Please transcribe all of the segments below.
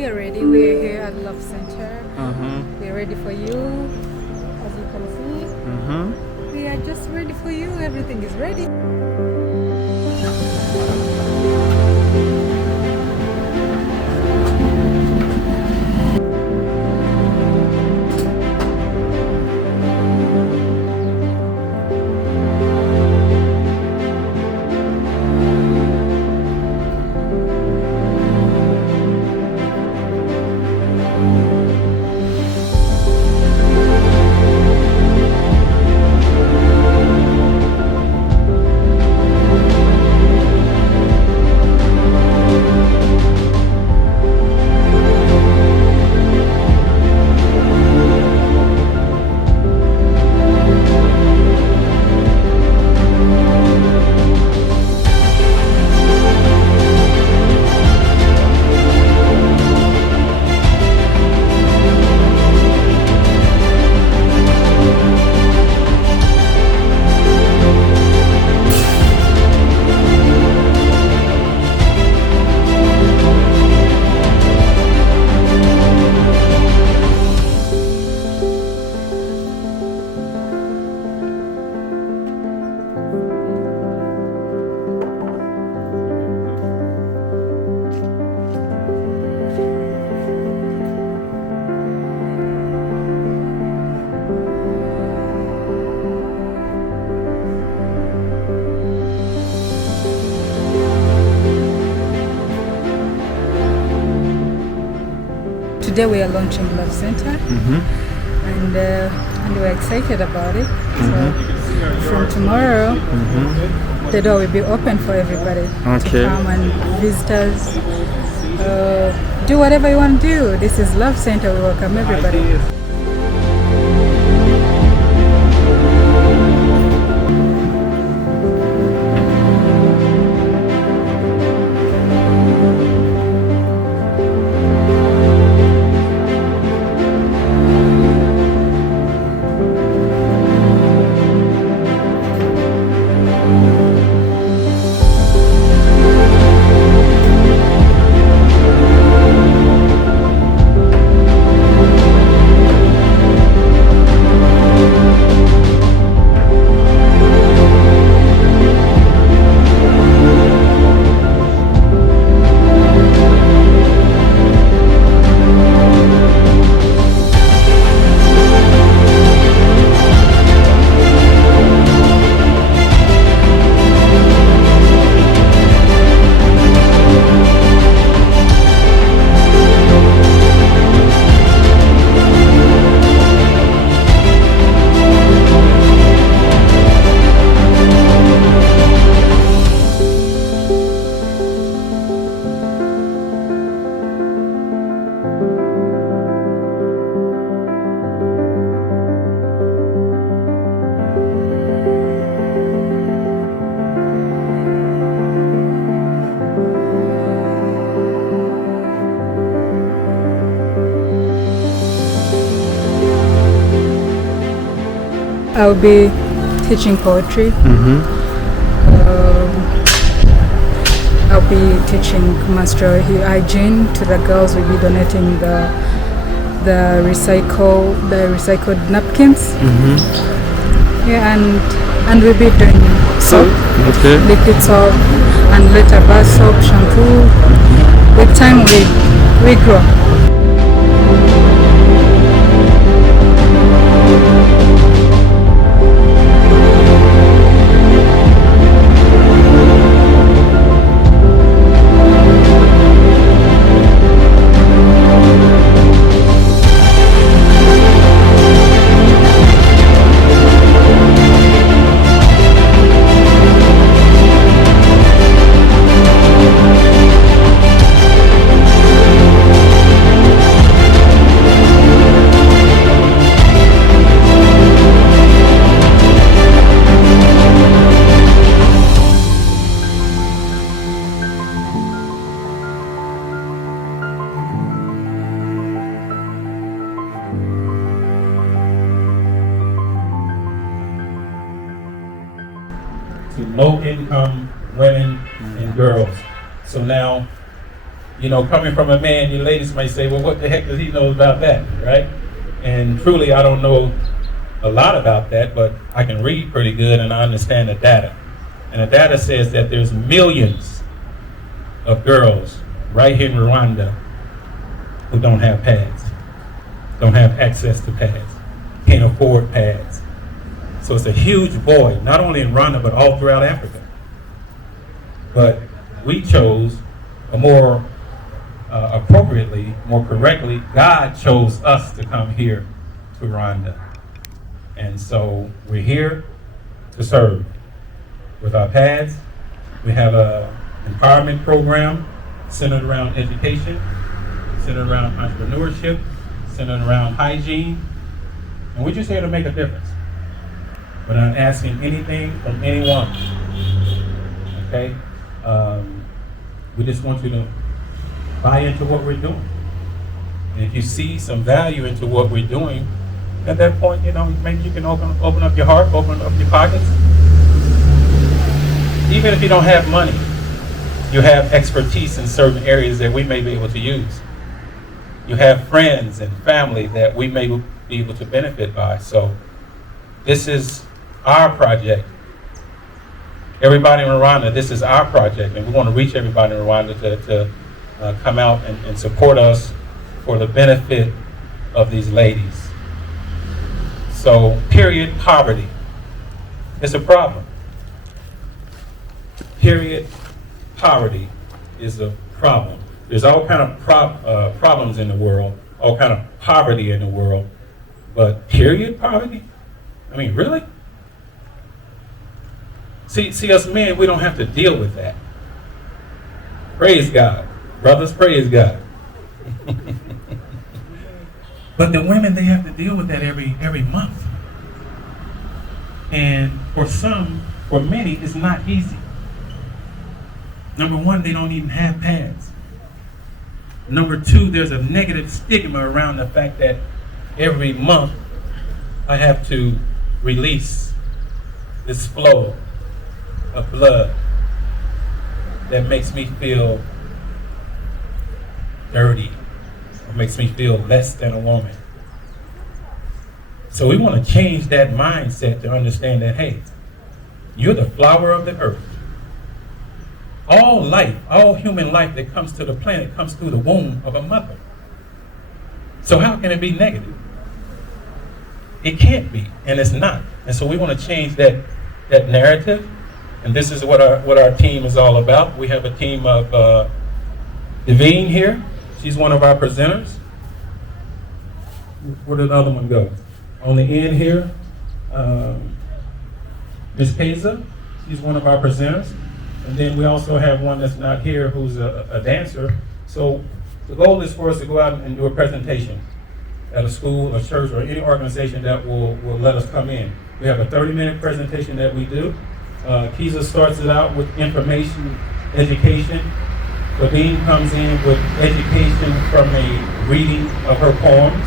we are ready. We are here at Love Center. Mm-hmm. We are ready for you. As you can see, Mm-hmm. we are just ready for you. Everything is ready. Today we are launching Love Center, and we're excited about it. So from tomorrow, the door will be open for everybody to come and visit us. Do whatever you want to do. This is Love Center. We welcome everybody. I'll be teaching poetry. I'll be teaching menstrual hygiene to the girls. We'll be donating the recycled napkins. Yeah, and we'll be doing soap, liquid soap, and later bar soap, shampoo. With time we grow. To low-income women and girls. So now You know, coming from a man, you ladies might say, well, what the heck does he know about that, right? And truly, I don't know a lot about that, but I can read pretty good and I understand the data. And the data says that there's millions of girls right here in Rwanda who don't have pads, don't have access to pads, can't afford pads. So it's a huge void, not only in Rwanda, but all throughout Africa. But we chose a more appropriately, more correctly, God chose us to come here to Rwanda. And so we're here to serve. With our pads, we have an empowerment program centered around education, centered around entrepreneurship, centered around hygiene. And we're just here to make a difference. We're not asking anything from anyone. Okay? We just want you to buy into what we're doing. And if you see some value into what we're doing, at that point, you know, maybe you can open up your heart, open up your pockets. Even if you don't have money, you have expertise in certain areas that we may be able to use. You have friends and family that we may be able to benefit by. So this is our project. Everybody in Rwanda, this is our project, and we want to reach everybody in Rwanda to come out and support us for the benefit of these ladies. So, period, poverty is a problem. Period, poverty is a problem. There's all kind of problems in the world, all kind of poverty in the world, but period poverty? I mean, really? See, us men, we don't have to deal with that. Praise God. Brothers, praise God. But the women, they have to deal with that every month. And for many, it's not easy. Number one, they don't even have pads. Number two, there's a negative stigma around the fact that every month I have to release this flow of blood that makes me feel dirty, or makes me feel less than a woman. So we want to change that mindset to understand that, hey, you're the flower of the earth. All life, all human life that comes to the planet comes through the womb of a mother. So how can it be negative? It can't be, and it's not. And so we want to change that narrative, and this is what our team is all about. We have a team of Devine here. She's one of our presenters. Where did the other one go? On the end here, Ms. Keza, she's one of our presenters. And then we also have one that's not here who's a dancer. So the goal is for us to go out and do a presentation at a school, a church, or any organization that will let us come in. We have a 30-minute presentation that we do. Keza starts it out with information, education. Devine comes in with education from a reading of her poems.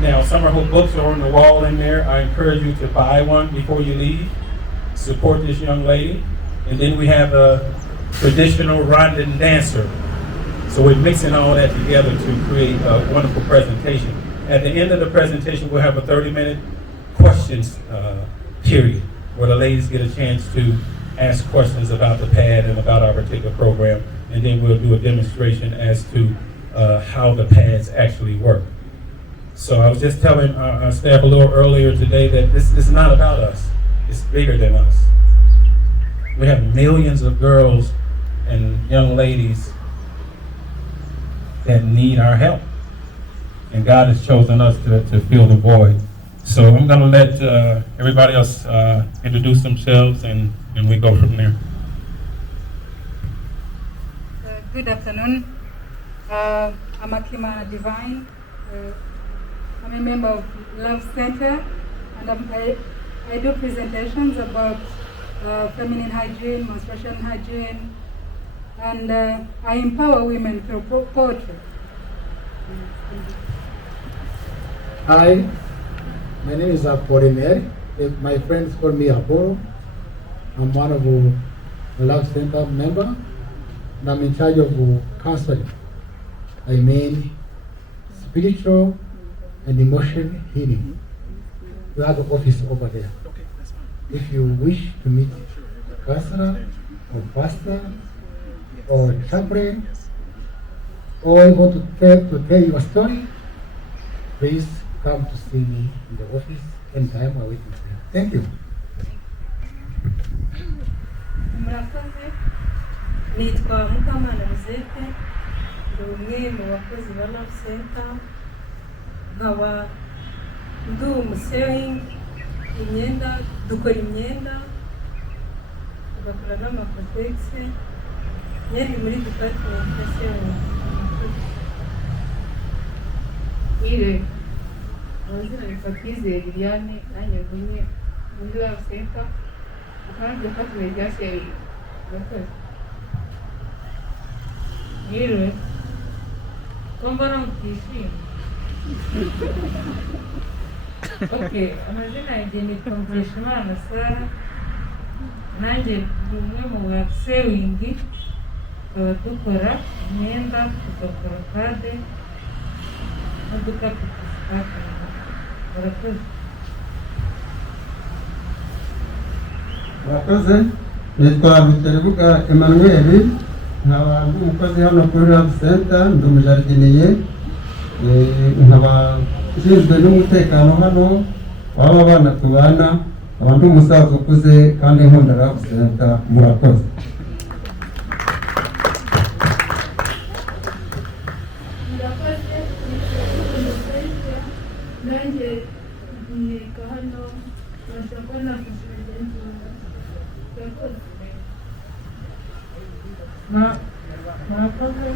Now, some of her books are on the wall in there. I encourage you to buy one before you leave. Support this young lady. And then we have a traditional Rwandan dancer. So we're mixing all that together to create a wonderful presentation. At the end of the presentation, we'll have a 30-minute questions period where the ladies get a chance to ask questions about the pad and about our particular program. And then we'll do a demonstration as to how the pads actually work. So I was just telling our staff a little earlier today that this is not about us. It's bigger than us. We have millions of girls and young ladies that need our help. And God has chosen us to fill the void. So I'm going to let everybody else introduce themselves, and we go from there. Good afternoon. I'm Akima Divine. I'm a member of Love Center, and I do presentations about feminine hygiene, menstruation hygiene, and I empower women through poetry. Hi, my name is Apollinaire. My friends call me Apollo. I'm one of the Love Center member, and I'm in charge of counseling. I mean spiritual and emotional healing. We have an office over there. If you wish to meet a counselor or pastor or chaplain, or you want to tell your story, please come to see me in the office anytime I wait with you. Thank you. Murakoze, nitwa Mukamana Josette, ndi umwe mu bakozi ba Love Center, nkaba ndi umusewing imyenda, dukora imyenda, tugakora n'amakotegisi, yari muri department ya sewing. Ire, amazina yitwa Kwizera Liliane, nanjye mvunye muri Love Center, kandi department ya sewing. Murakoze. Ire, ko mbona mutishimye? Okay, amazina yanjye nitwa Mvuyishimana Sara, nanjye ndi umwe mu basewingi, tukaba dukora imyenda, tugakora kade n'udukapu tw'isipakara. Murakoze. Murakoze, nitwa Ruterebuga Emmanuel, nkaba ndi umukozi hano kuri Love Center, ndi umujaridiniye, nkaba nshinzwe n'umutekano hano w'aba bana tubana, nkaba ndi umusaza ukuze kandi nkunda Love Center. Murakoze. Murakoze, nanjye niga hano, urashobora kuba nafashe urugendo. Murakoze. Murakoze,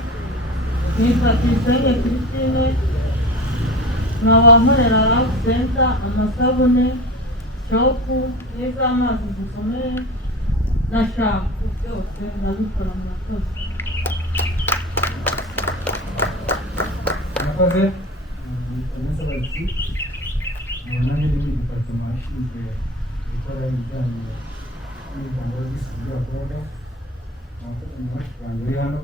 nitwa Tuyisenge Christine, nkaba nkorera Love Center, amasabune, shopu, n'iz'amazi zikomeye na shampoo, byose ndabikora. Murakoze. Murakoze, Musabazi, nanjye ndi muri departement ishinzwe gukora ibijyanye n'imirongo y'isuku y'abakobwa. Murakoze umuhashyi wanjye uri hano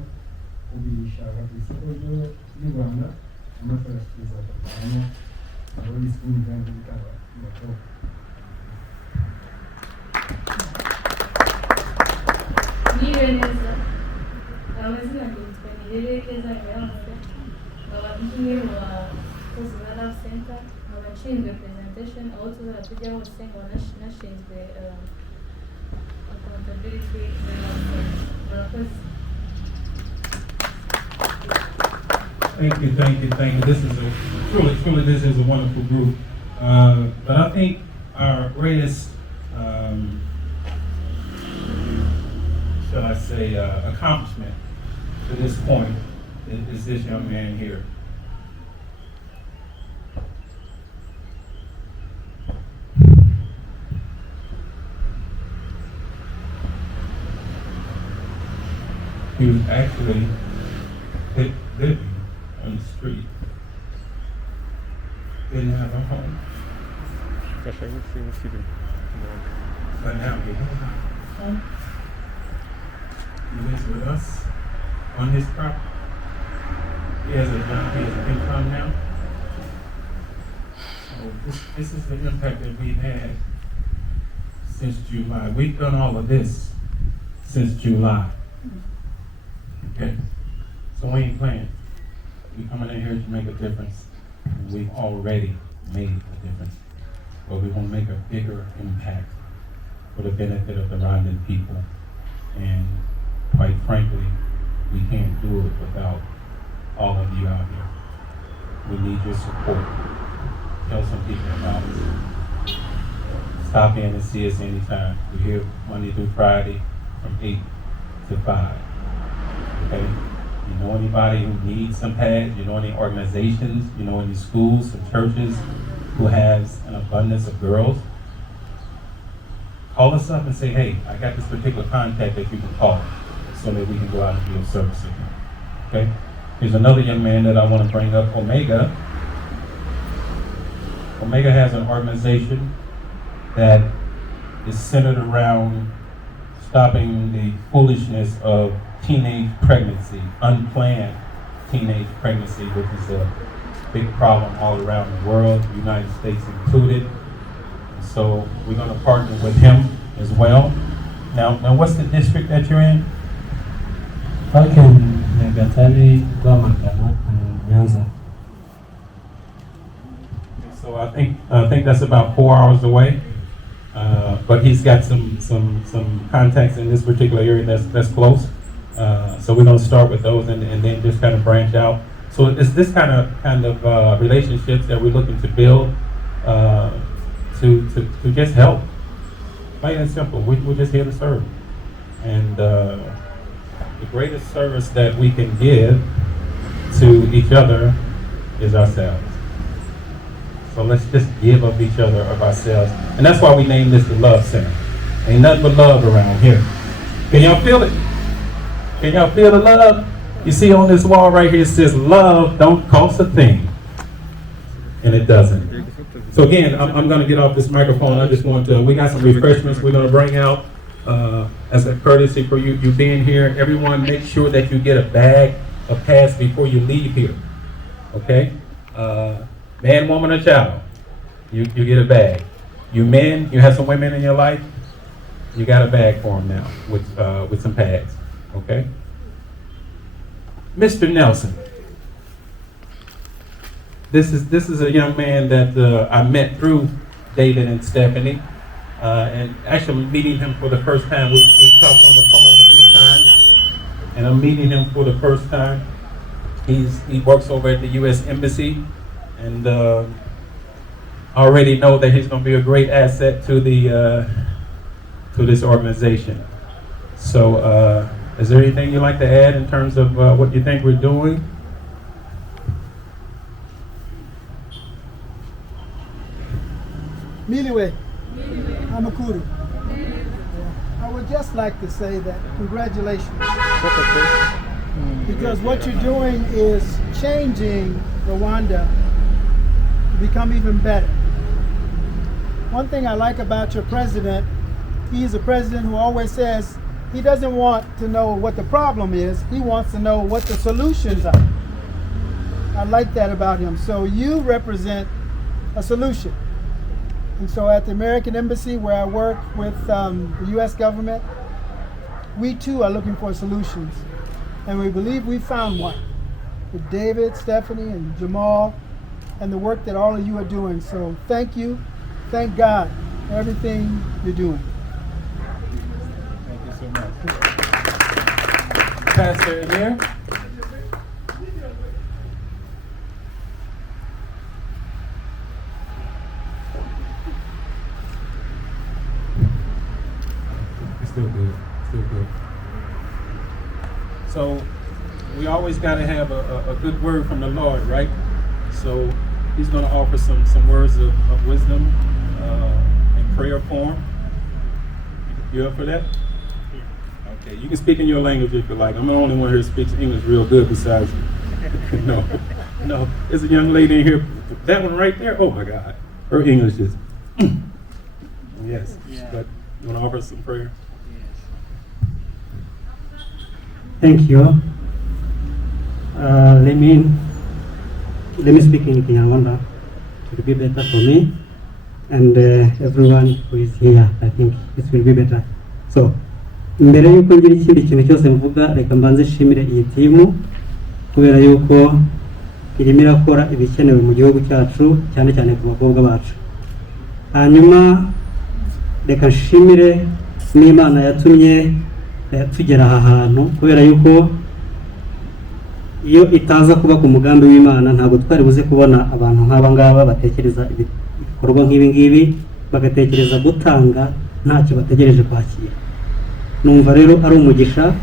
kubishaka ku isoko ry'u Rwanda, amaze agashyikiriza Tanzania, abo y'isuku n'ibijyanye n'ibitanga ku bakobwa. Nibe neza, amazina yanjye yitwa Nirere Keza Nyiramusa, nkaba ndi umwe mu bakozi ba Love Center, nkaba nshinzwe presentation, aho tuzajya tujya hose, nkaba nashinzwe accountability ya Love Center. Murakoze. Thank you. This is truly this is a wonderful group. But I think our greatest, shall I say, accomplishment to this point is this young man here. He was actually living on the street. Didn't have a home. But now he has a home. He lives with us on his property. He has a job, he has an income now. So this is the impact that we've had since July. We've done all of this since July. Okay? So we ain't playing. We're coming in here to make a difference. And we've already made a difference. But we want to make a bigger impact for the benefit of the Rwandan people. And quite frankly, we can't do it without all of you out here. We need your support. Tell some people about us. Stop in and see us anytime. We're here Monday through Friday from 8 to 5. Okay? You know anybody who needs some pads? You know any organizations? You know any schools and churches who has an abundance of girls? Call us up and say, hey, I got this particular contact that you can call so that we can go out and be of service to you. Okay? Here's another young man that I want to bring up, Omega. Omega has an organization that is centered around stopping the foolishness of teenage pregnancy, unplanned teenage pregnancy, which is a big problem all around the world, the United States included. So we're going to partner with him as well. Now what's the district that you're in? So I think that's about 4 hours away. But he's got some contacts in this particular area that's close. So we're going to start with those and then just kind of branch out. So it's this kind of relationships that we're looking to build to just help. Plain and simple. We're just here to serve. And the greatest service that we can give to each other is ourselves. So let's just give of each other, of ourselves. And that's why we named this the Love Center. Ain't nothing but love around here. Can y'all feel it? Can y'all feel the love? You see on this wall right here, it says love don't cost a thing. And it doesn't. So again, I'm going to get off this microphone. I just want to, we got some refreshments we're going to bring out as a courtesy for you being here. Everyone make sure that you get a bag of pass before you leave here. Okay? Man, woman, or child, you get a bag. You men, you have some women in your life, you got a bag for them now with some pads. Okay? Mr. Nelson. This is a young man that I met through David and Stephanie, and actually meeting him for the first time. We talked on the phone a few times, and I'm meeting him for the first time. He works over at the U.S. Embassy, and I already know that he's going to be a great asset to this organization. So, is there anything you'd like to add in terms of what you think we're doing? Miliwe, Amakuru. I would just like to say that congratulations. Because what you're doing is changing Rwanda to become even better. One thing I like about your president, he's a president who always says he doesn't want to know what the problem is, he wants to know what the solutions are. I like that about him. So you represent a solution. And so at the American Embassy, where I work with the U.S. government, we too are looking for solutions. And we believe we found one with David, Stephanie, and Jamal, and the work that all of you are doing. So thank you. Thank God for everything you're doing. Thank you so much. Pastor Amir? Still good. So we always got to have a good word from the Lord, right? So he's going to offer some words of wisdom in prayer form. You up for that? Okay, you can speak in your language if you like. I'm the only one here who speaks English real good besides you. No. There's a young lady in here. That one right there, oh my God. Her English is, yes. Yeah. But you want to offer some prayer? Thank you. Let me speak in Kinyarwanda. It will be better for me and everyone who is here. I think it will be better. So, mbere yuko ngira ikindi kintu cyose mvuga, reka mbanze nshimire iyi timu kubera yuko irimo irakora ibikenewe mu gihugu cyacu, cyane cyane ku bakobwa bacu. Hanyuma reka nshimire n'Imana yatumye tugera aha hantu, kubera yuko iyo itaza kuba ku mugambi w'Imana ntabwo twari buze kubona abantu nk'aba ngaba batekereza ibikorwa nk'ibi ngibi, bagatekereza gutanga ntacyo bategereje kwakira. Numva rero ari umugisha.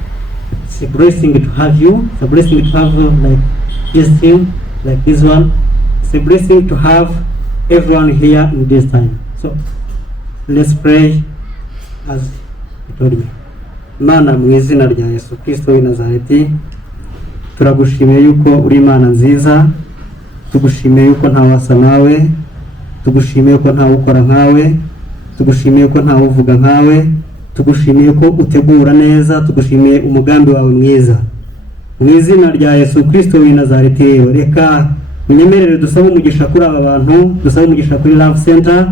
It's a blessing to have you. It's a blessing to have like this team, like this one. It's a blessing to have everyone here in this time. So let's pray as you told me. Mana mu izina rya Yesu Kristo w'i Nazareti, turagushimiye yuko uri Imana nziza, tugushimiye yuko nta wasa nawe, tugushimiye yuko nta ukora nkawe, tugushimiye yuko nta uvuga nkawe, tugushimiye ko utegura neza, tugushimiye umugambi wawe mwiza. mu izina rya Yesu Kristo w'i Nazareti. Rero reka munyemerere dusabe umugisha kuri aba bantu, dusabe umugisha kuri Love Center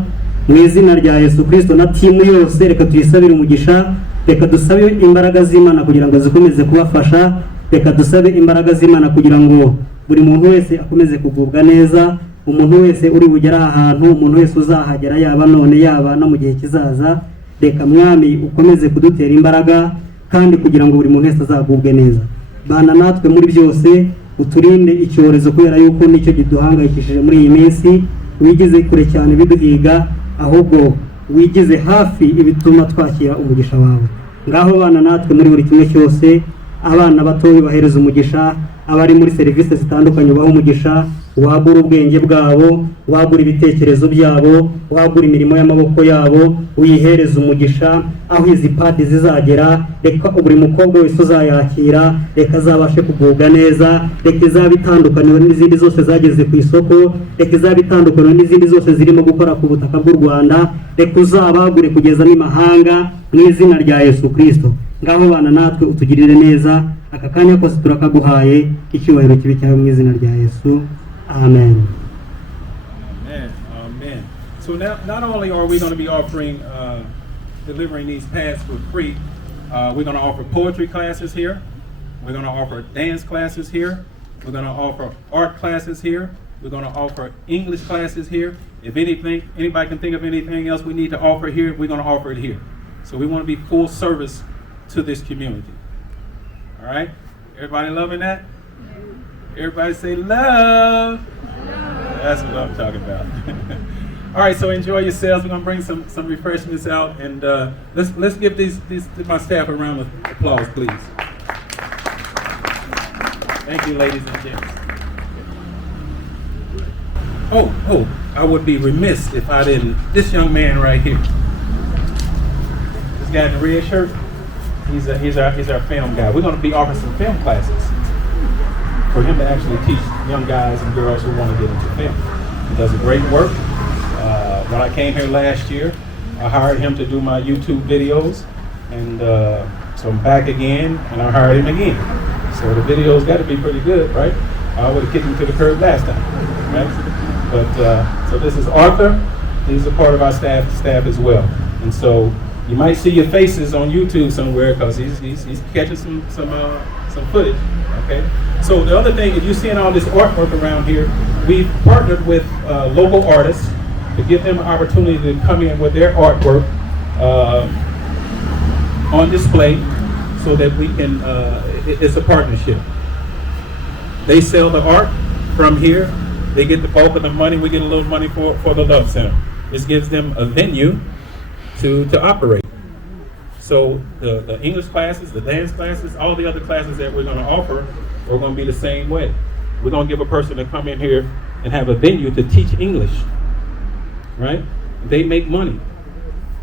mu izina rya Yesu Kristo na timu yose. Reka tuyisabire umugisha, reka dusabe imbaraga z'Imana kugira ngo zikomeze kubafasha, reka dusabe imbaraga z'Imana kugira ngo buri muntu wese akomeze kugubwa neza, umuntu wese uri bugera aha hantu, umuntu wese uzahagera yaba none yaba no mu gihe kizaza. Reka mwami ukomeze kudutera imbaraga kandi kugira ngo buri muntu wese azagubwe neza. Bana natwe muri byose, uturinde icyorezo kubera yuko nicyo kiduhangayikishije muri iyi minsi. Wigize kure cyane biduhiga, ahubwo wigize hafi ibituma twakira umugisha wawe. Ngaho bana natwe muri buri kimwe cyose, abana bato bahereza umugisha, abari muri serivisi zitandukanye baho umugisha, wagura ubwenge bwabo, wagura ibitekerezo byabo, wagura imirimo y'amaboko yabo, uyihereza umugisha aho izi padi zizagera. Reka buri mukobwa wese uzayakira, reka azabashe kugubwa neza, reka izabe itandukaniwe n'izindi zose zageze ku isoko, reka izabe itandukaniwe n'izindi zose zirimo gukora ku butaka bw'u Rwanda, reka uzabagure kugeza n'imahanga mu izina rya Yesu Kristo. Ngaho bana natwe utugirire neza, aka kanya kose turakaguhaye, icyubahiro kibi cyawe mu izina rya Yesu. Amen. Amen. Amen. So now, not only are we going to be offering, delivering these pads for free, we're going to offer poetry classes here. We're going to offer dance classes here. We're going to offer art classes here. We're going to offer English classes here. If anything, anybody can think of anything else we need to offer here, we're going to offer it here. So we want to be full service to this community. All right? Everybody loving that? Everybody say love. That's what I'm talking about. All right, so enjoy yourselves. We're gonna bring some refreshments out, and let's give these my staff a round of applause, please. Thank you, ladies and gents. Oh, I would be remiss if I didn't. This young man right here, this guy in the red shirt, he's our film guy. We're gonna be offering some film classes for him to actually teach young guys and girls who want to get into film. He does a great work. When I came here last year, I hired him to do my YouTube videos, and so I'm back again, and I hired him again. So the videos got to be pretty good, right? I would have kicked him to the curb last time, right? But so this is Arthur. He's a part of our staff as well, and so you might see your faces on YouTube somewhere because he's catching some footage. Okay. So the other thing, if you're seeing all this artwork around here, we've partnered with local artists to give them an opportunity to come in with their artwork on display, so that we can. It's a partnership. They sell the art from here. They get the bulk of the money. We get a little money for the Love Center. This gives them a venue to operate. So the English classes, the dance classes, all the other classes that we're going to offer are going to be the same way. We're going to give a person to come in here and have a venue to teach English, right? They make money.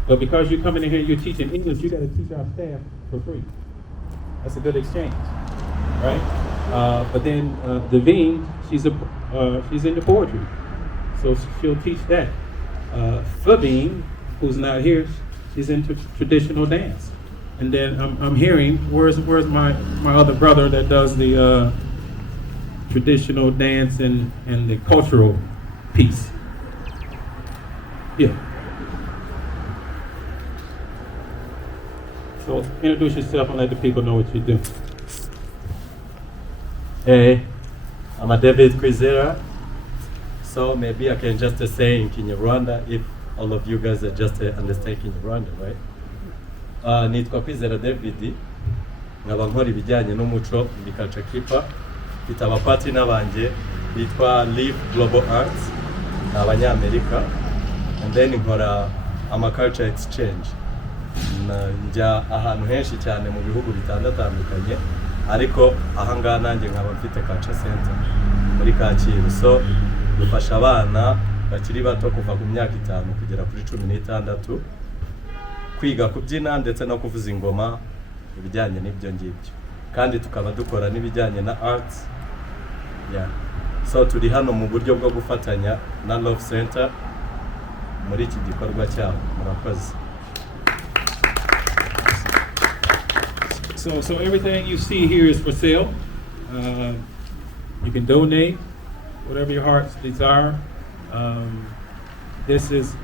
But because you're coming in here and you're teaching English, you got to teach our staff for free. That's a good exchange, right? But then Devine, she's into poetry, so she'll teach that. Fabine, who's not here, she's into traditional dance. And then I'm hearing, where's my other brother that does the traditional dance and the cultural piece? Yeah. So introduce yourself and let the people know what you do. Hey, I'm a David Kwizera. So maybe I can just say in Kinyarwanda if all of you guys are just understand Kinyarwanda, right? Nitwa Kwizera David, nkaba nkora ibijyanye n'umuco ndi culture keeper. Mfite abapartner banje bitwa Live Global Arts, ni Abanyamerika, and then nkora ama culture exchange. Njya ahantu henshi cyane mu bihugu bitandukanye, ariko ahangaha nanjye nkaba mfite culture center muri Kacyiru. So dufasha abana bakiri bato kuva ku myaka 5 kugera kuri 16 kwiga kubyina ndetse no kuvuza ingoma, ibijyanye n'ibyo ngibyo, kandi tukaba dukora n'ibijyanye na arts. Yeah. So turi hano mu buryo bwo gufatanya na Love Center muri iki gikorwa cyabo. Murakoze. So everything you see here is for sale. You can donate whatever your heart's desire. This is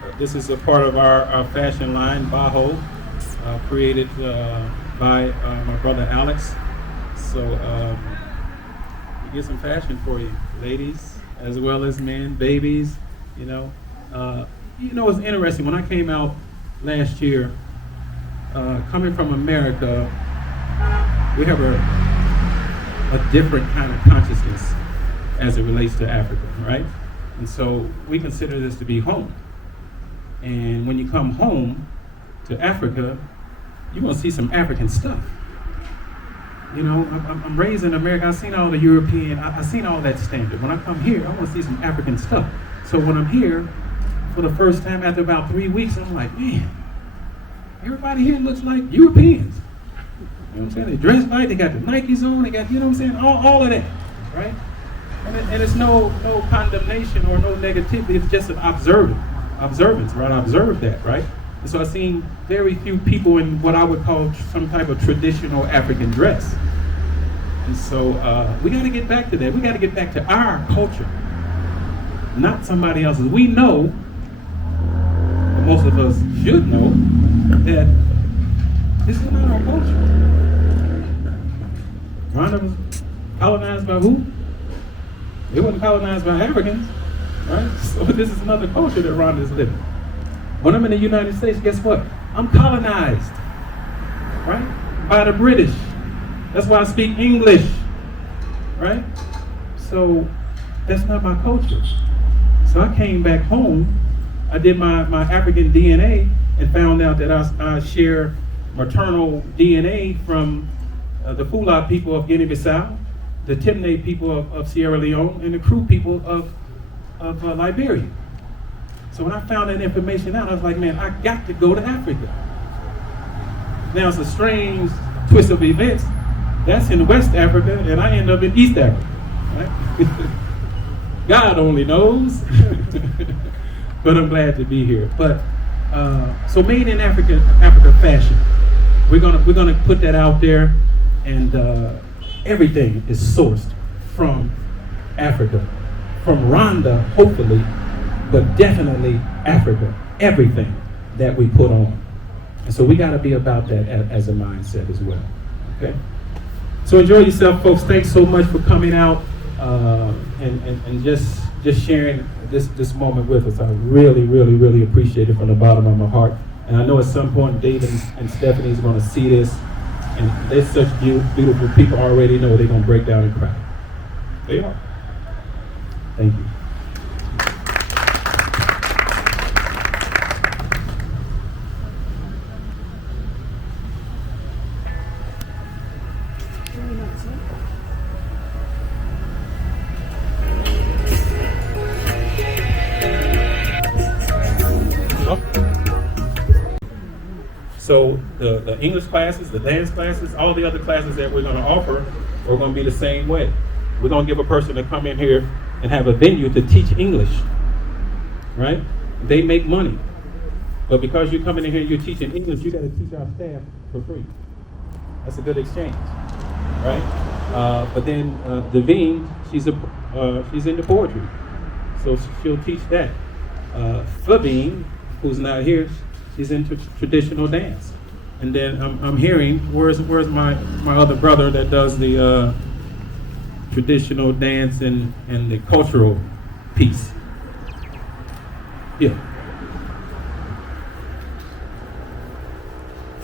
a part of our fashion line, Baho, created by my brother Alex. So we get some fashion for you, ladies, as well as men, babies. It's interesting. When I came out last year, coming from America, we have a different kind of consciousness as it relates to Africa, right? And so we consider this to be home. And when you come home to Africa, you're gonna see some African stuff. I'm raised in America, I've seen all the European, I've seen all that standard. When I come here, I wanna see some African stuff. So when I'm here, for the first time after about 3 weeks, I'm like, man, everybody here looks like Europeans. You know what I'm saying? They dress like, they got the Nikes on, they got, all of that, right? And it's no condemnation or no negativity, it's just an observance, right? I observed that, right? And so I've seen very few people in what I would call some type of traditional African dress. And so we gotta get back to that. We gotta get back to our culture, not somebody else's. We know, and most of us should know, that this is not our culture. Rwanda was colonized by who? It wasn't colonized by Africans, right? So this is another culture that Rwanda is living. When I'm in the United States, guess what? I'm colonized, right? By the British. That's why I speak English, right? So that's not my culture. So I came back home, I did my African DNA and found out that I share maternal DNA from the Fula people of Guinea-Bissau, the Timne people of Sierra Leone, and the Kru people of Liberia. So when I found that information out, I was like, man, I got to go to Africa. Now it's a strange twist of events. That's in West Africa, and I end up in East Africa, right? God only knows. But I'm glad to be here. But so made in Africa fashion. We're gonna put that out there, and everything is sourced from Africa, from Rwanda, hopefully, but definitely Africa. Everything that we put on, and so we got to be about that as a mindset as well. Okay. So enjoy yourself, folks. Thanks so much for coming out and just sharing this moment with us. I really, really, really appreciate it from the bottom of my heart. And I know at some point David and Stephanie is going to see this, and they're such beautiful people. I already know they're going to break down and cry. They are. Thank you. So the English classes, the dance classes, all the other classes that we're going to offer are going to be the same way. We're going to give a person to come in here and have a venue to teach English, right? They make money. But because you're coming in here and you're teaching English, you got to teach our staff for free. That's a good exchange, right? But then Devine, she's into poetry, so she'll teach that. Fabine, who's not here, she's into traditional dance. And then I'm hearing, where's my other brother that does the traditional dance and the cultural piece? Yeah.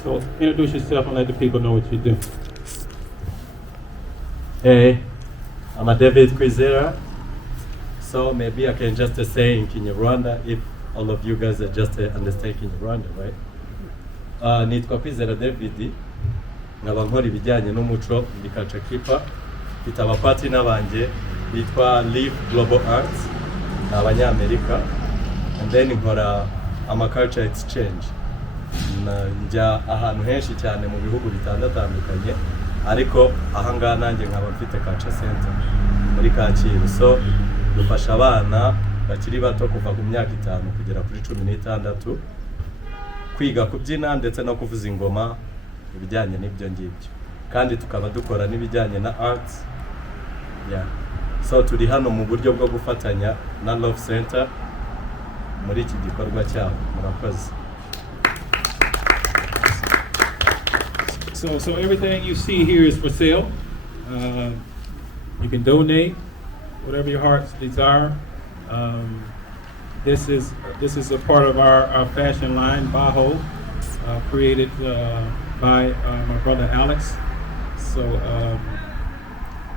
So introduce yourself and let the people know what you do. Hey, I'm David Kwizera. So maybe I can just say in Kinyarwanda if all of you guys are just understand Kinyarwanda, right? Nitwa Kwizera David, nkaba nkora ibijyanye n'umuco ndi culture keeper, mfite abapartner banjye bitwa Live Global Arts, ni Abanyamerika, and then nkora culture exchange. Njya ahantu henshi cyane mu bihugu bitandukanye, ariko ahangaha nanjye nkaba mfite culture center muri Kacyiru. So dufasha abana bakiri bato kuva ku myaka 5 kugera kuri 16 kwiga kubyina ndetse no kuvuza ingoma ibijyanye n'ibyo ngibyo, kandi tukaba dukora n'ibijyanye na arts Yeah. So turi hano mu buryo bwo gufatanya na Love Center muri iki gikorwa cyabo. Murakoze. So everything you see here is for sale. You can donate whatever your heart's desire. This is a part of our fashion line, Baho, created by my brother Alex. So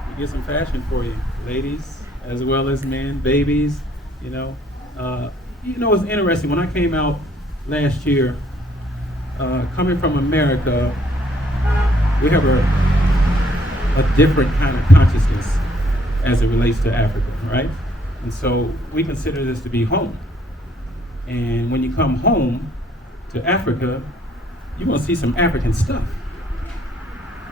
we get some fashion for you, ladies, as well as men, babies. It's interesting. When I came out last year, coming from America, we have a different kind of consciousness as it relates to Africa, right? And so we consider this to be home. And when you come home to Africa, you're gonna see some African stuff.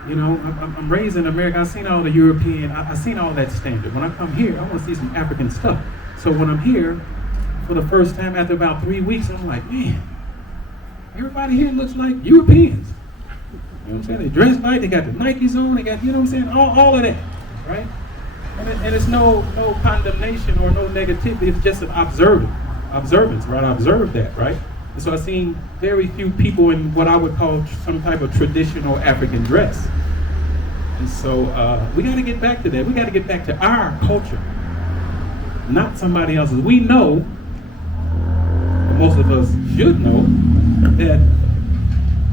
I'm raised in America, I've seen all the European, I've seen all that standard. When I come here, I wanna see some African stuff. So when I'm here, for the first time after about 3 weeks, I'm like, man, everybody here looks like Europeans. You know what I'm saying? They dress like, they got the Nikes on, they got, you know what I'm saying? All of that, right? And it's no condemnation or no negativity, it's just an observance, right? I observed that, right? And so I've seen very few people in what I would call some type of traditional African dress. And so we got to get back to that. We got to get back to our culture, not somebody else's. We know, most of us should know, that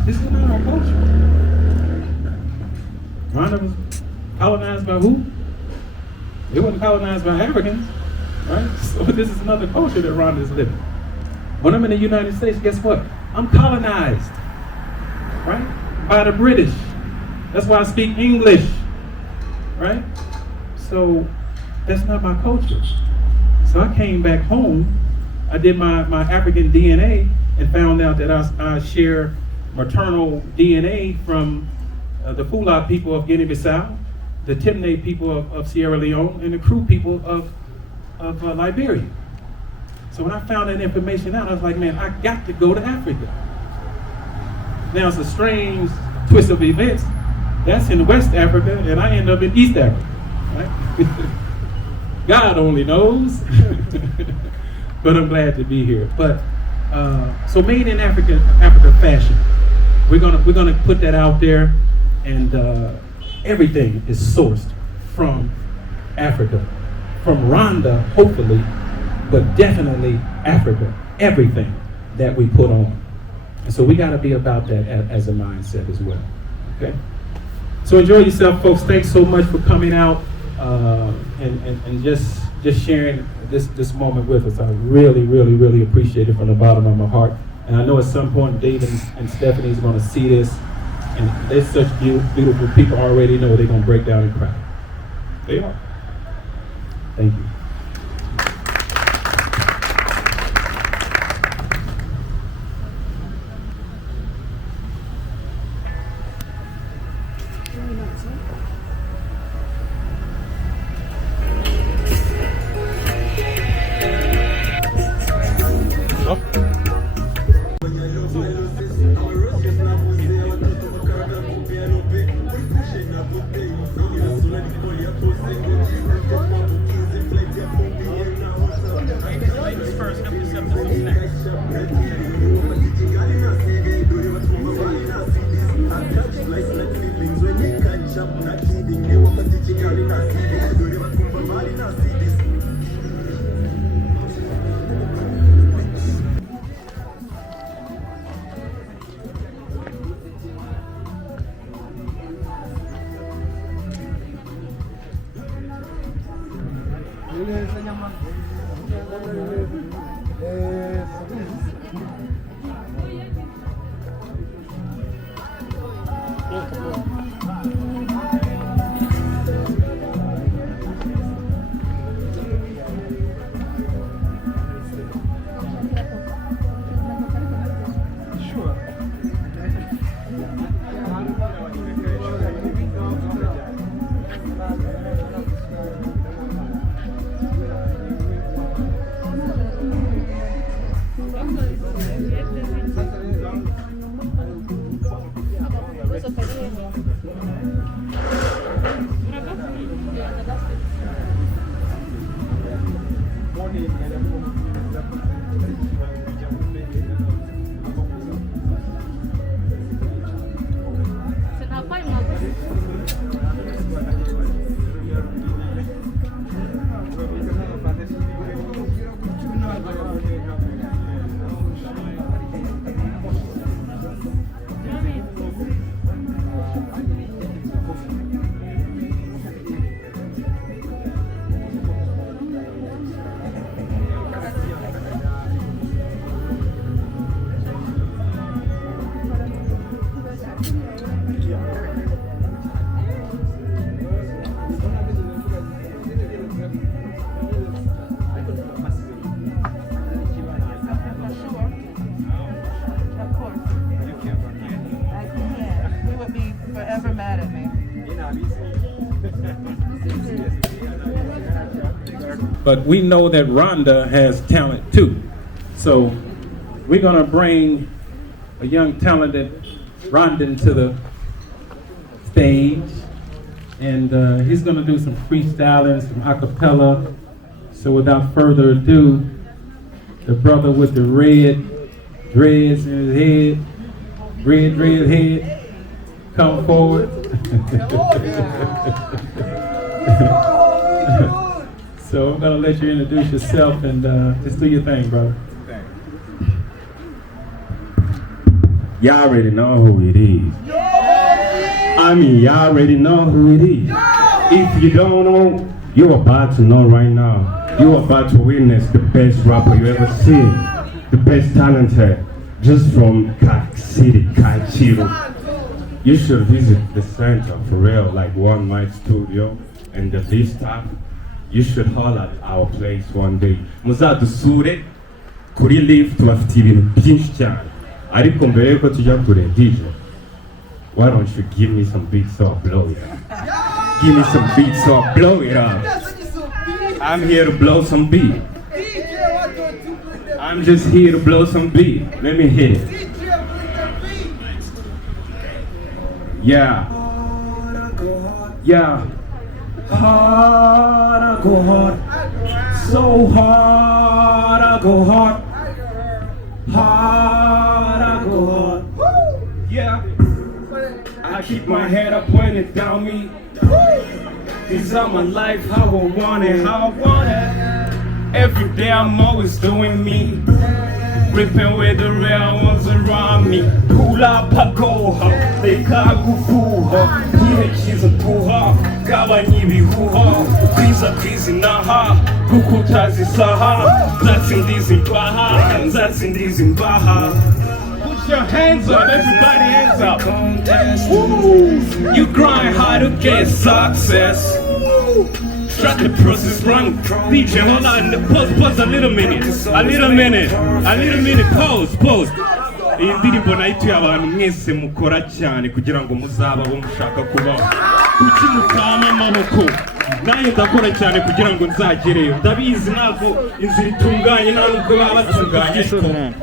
this is not our culture. Rwanda was colonized by who? It wasn't colonized by Africans, right? So this is another culture that Rwanda is living. When I'm in the United States, guess what? I'm colonized, right? By the British. That's why I speak English, right? So that's not my culture. So I came back home, I did my African DNA and found out that I share maternal DNA from the Fula people of Guinea-Bissau, the Timne people of Sierra Leone, and the Kru people of Liberia. So when I found that information out, I was like, man, I got to go to Africa. Now it's a strange twist of events. That's in West Africa, and I end up in East Africa, right? God only knows, but I'm glad to be here. But so made in Africa fashion. We're gonna put that out there, and everything is sourced from Africa, from Rwanda, hopefully, but definitely Africa. Everything that we put on, and so we got to be about that as a mindset as well. Okay. So enjoy yourself, folks. Thanks so much for coming out and just sharing this moment with us. I really, really, really appreciate it from the bottom of my heart. And I know at some point David and Stephanie is going to see this, and they're such beautiful people. I already know they're going to break down and cry. They are. Thank you. Sure. But we know that Rwanda has talent too. So we're gonna bring a young talented Rwandan to the stage, and he's gonna do some freestyling, some a cappella. So without further ado, the brother with the red dreads in his head, red head, come forward. So I'm gonna let you introduce yourself and just do your thing, brother. Y'all already know who it is. I mean, y'all already know who it is. If you don't know, you're about to know right now. You're about to witness the best rapper you ever seen. The best talented, just from Kak City, Kaichiro. You should visit the center for real, like One Night Studio and the Leaf Staff. You should haul at our place one day. Muzadusure kuri Leaf tubafitiye ibintu byinshi cyane. Ariko mbere yuko tujya kure DJ, why don't you give me some beats so I'll blow it up? Give me some beats so I'll blow it up. I'm here to blow some beat. I'm just here to blow some beat. Let me hit it. Yeah. Yeah. Hard, I go hard. So hard, I go hard. Hard, I go hard. Yeah. I keep my head up when it down me. This is my life, how I want it, how I want it. Every day I'm always doing me. Ripping with the real ones around me. Pull up, I go hard. They can't go fool her. Yeah, she's a pull her. Kabanyibi who her. These are crazy, nah. Kukutazi saha. That's in this in Baha. That's in this in Baha. Put your hands up, everybody hands up. Woo. You grind hard to get success. Start the process, run. DJ, hold on, pause a little minute. Pause. Iyi ndirimbo nayituye abantu mwese mukora cyane kugira ngo muzaba bo mushaka kubaho. Kuki mutama amaboko? Nayo ndakora cyane kugira ngo nzagereyo. Ndabizi ntabwo inzira itunganye nta nubwo baba batunganye.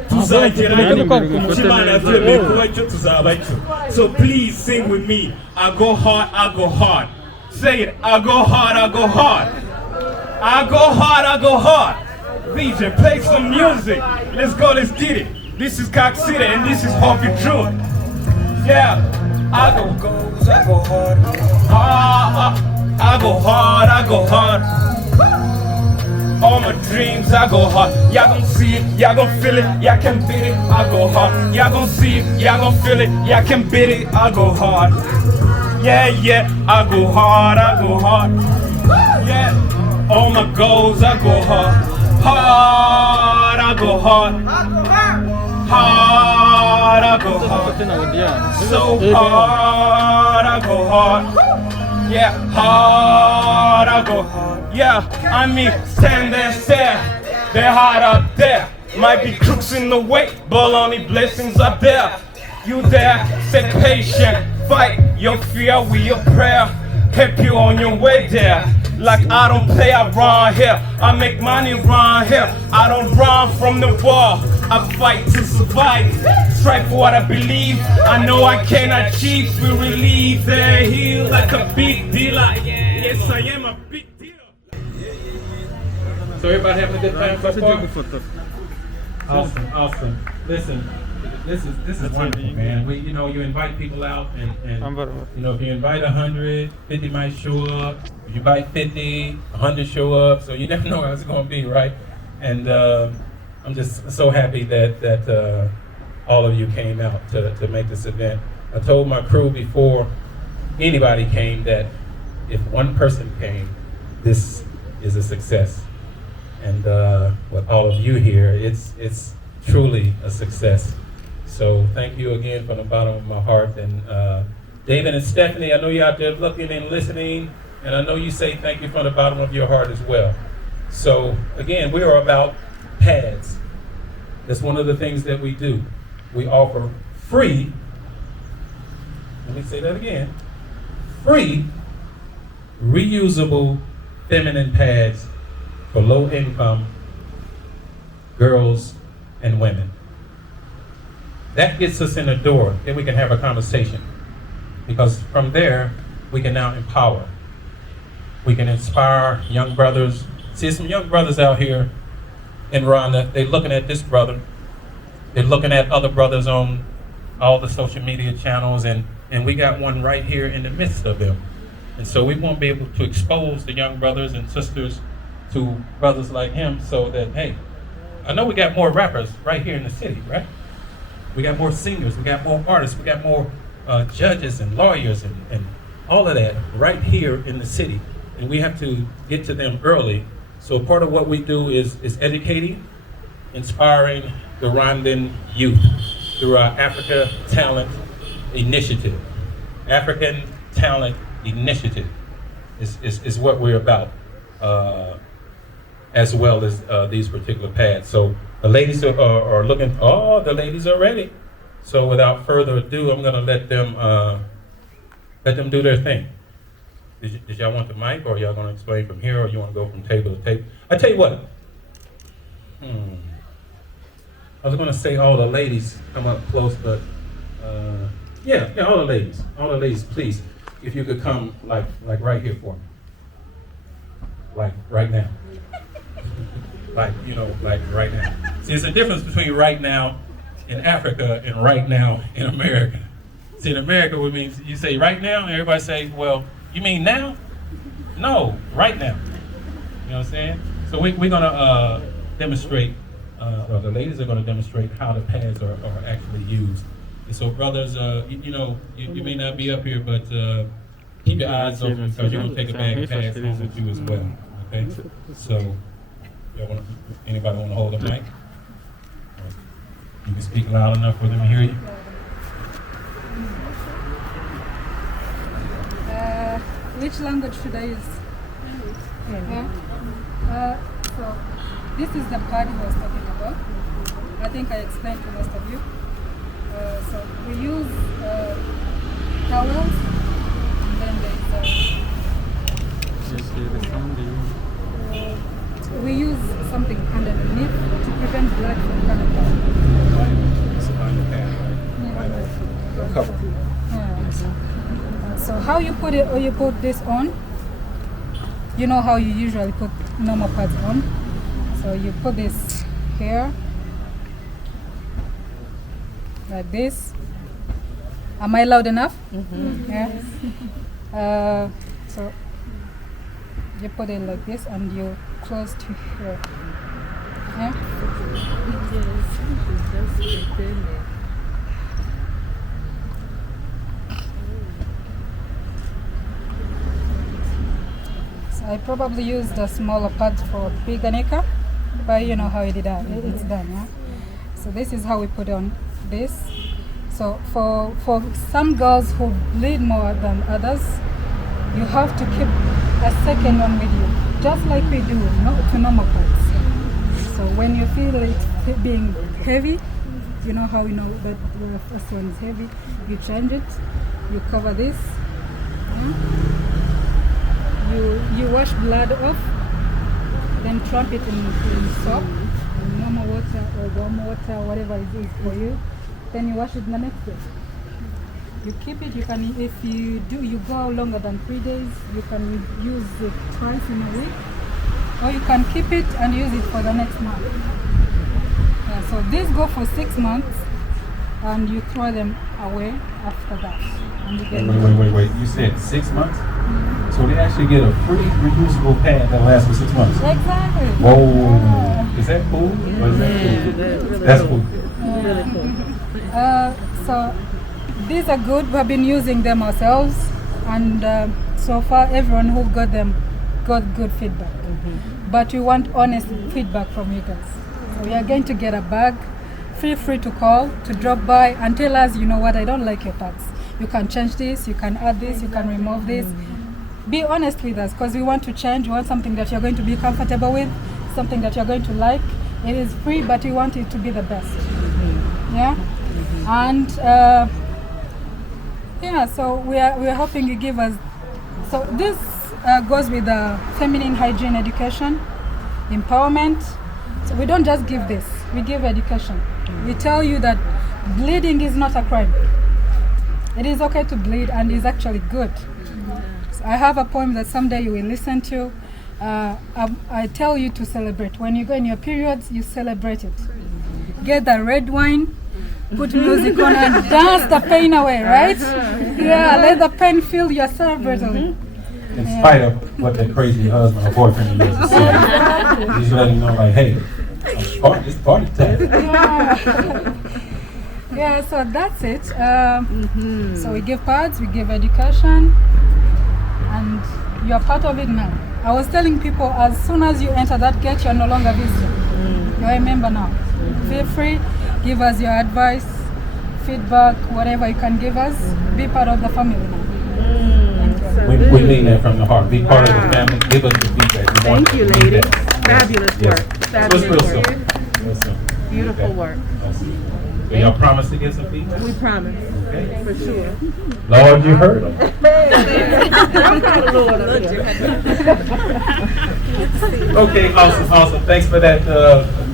Tuzagerayo kuko Imana yaturemeye kuba cyo tuzaba cyo. So please sing with me. I go hard, I go hard. Say it, I go hard, I go hard. I go hard, I go hard. DJ, play some music. Let's go, let's get it. This is Cock City and this is Hope You Truth. Yeah, I go hard. I go hard, I go hard. All my dreams, I go hard. Y'all gon' see it, y'all gon' feel it, y'all can beat it. I go hard. Y'all gon' see it, y'all gon' feel it, y'all can beat it. I go hard. Yeah, I go hard, I go hard. Yeah, all my goals, I go hard. Hard, I go hard. Hard, I go hard. So hard, I go hard. Yeah, hard, I go hard. Yeah, I mean, stand and stare. They're hard up there. Might be crooks in the way, but only blessings are there. You there, stay patient. Fight your fear with your prayer. Help you on your way there. Like I don't play around here. I make money around here. I don't run from the war. I fight to survive. Strive for what I believe. I know I can achieve. We relieve the heel like a big dealer. Yes, I am a big dealer. So everybody having a good time so far? Awesome, awesome. Listen, this is wonderful, man. You invite people out, and if you invite 100, 50 might show up. If you invite 50, 100 show up. So you never know how it's going to be, right? And I'm just so happy that all of you came out to make this event. I told my crew before anybody came that if one person came, this is a success. And with all of you here, it's truly a success. So thank you again from the bottom of my heart. And David and Stephanie, I know you're out there looking and listening, and I know you say thank you from the bottom of your heart as well. So again, we are about pads. That's one of the things that we do. We offer free, let me say that again, free reusable feminine pads for low-income girls and women. That gets us in the door, then we can have a conversation. Because from there, we can now empower. We can inspire young brothers. See, some young brothers out here in Rwanda, they're looking at this brother. They're looking at other brothers on all the social media channels, and we got one right here in the midst of them. And so we want to be able to expose the young brothers and sisters to brothers like him so that, hey, I know we got more rappers right here in the city, right? We got more singers, we got more artists, we got more judges and lawyers and all of that right here in the city. And we have to get to them early. So part of what we do is educating, inspiring the Rwandan youth through our Africa Talent Initiative. African Talent Initiative is what we're about, as well as these particular pads. So the ladies are looking, the ladies are ready. So without further ado, I'm gonna let them do their thing. Did y'all want the mic, or y'all gonna explain from here, or you wanna go from table to table? I tell you what, I was gonna say all the ladies come up close, but yeah, all the ladies, please, if you could come like right here for me, like right now, like right now. See, there's a difference between right now in Africa and right now in America. See, in America, it means you say right now, and everybody say, well, you mean now? No, right now. You know what I'm saying? So we're gonna demonstrate. Or the ladies are going to demonstrate how the pads are actually used. And so brothers, you may not be up here, but keep your eyes open, because you're going to take a bag of pads home with you as well. Okay? So, anybody want to hold the mic? You can speak loud enough for them to hear you. Which language should I use? So this is the pad he was talking about. I think I explained to most of you. So we use towels, and then we use something underneath to prevent blood from coming down. It's on the pad, right? Cover. So how you put it, or you put this on, you know how you usually put normal pads on. So you put this here, like this. Am I loud enough? Mm-hmm. Yeah. So you put it like this, and you close to here. Yeah. So I probably use the smaller pads for bigger nika, but you know how it is done. It's done, yeah. So this is how we put on this. So for some girls who bleed more than others, you have to keep a second one with you, just like we do to normal pads. So when you feel it being heavy, you know how you know that the first one is heavy, you change it, you cover this, yeah? You wash blood off, then trap it in soap, in normal water or warm water, whatever it is for you. Then you wash it the next day. You keep it. You can, if you go longer than 3 days, you can use it twice in a week. or you can keep it and use it for the next month. Yeah, so these go for 6 months, and you throw them away after that. And you get Wait. You said 6 months? So they actually get a free reusable pad that lasts for 6 months? Exactly. Whoa. Is that cool? Or is that cool? That's cool. Really cool. So these are good. We have been using them ourselves, and so far everyone who got them got good feedback. But we want honest feedback from you guys. So we are going to get a bag. Feel free to call, to drop by and tell us, you know what, I don't like your pads. You can change this, you can add this, you can remove this. Be honest with us, because we want to change. We want something that you're going to be comfortable with, something that you're going to like. It is free, but we want it to be the best. Yeah? And so we are hoping you give us. So this goes with the feminine hygiene education, empowerment. So we don't just give this, we give education. We tell you that bleeding is not a crime. It is okay to bleed, and is actually good. So I have a poem that someday you will listen to. I tell you to celebrate. When you go in your periods, you celebrate it. Get the red wine, put music on, and dance the pain away, right? Yeah, let the pain feel you're celebrating. In spite of what that crazy husband or boyfriend is saying, he's letting you know, like, hey, it's party time. Yeah, so that's it. So we give pads, we give education, and you're part of it now. I was telling people, as soon as you enter that gate, you're no longer visitor. You're a member now. Feel free, give us your advice, feedback, whatever you can give us. Be part of the family now. We mean that from the heart. Be part of the family. Give us the feedback. Thank you, lady. Fabulous work. Fabulous So it's real work. simple. Beautiful work. So y'all promise to get some feedback? We promise. Okay. For sure. Lord, you heard them. Okay, awesome. Thanks for that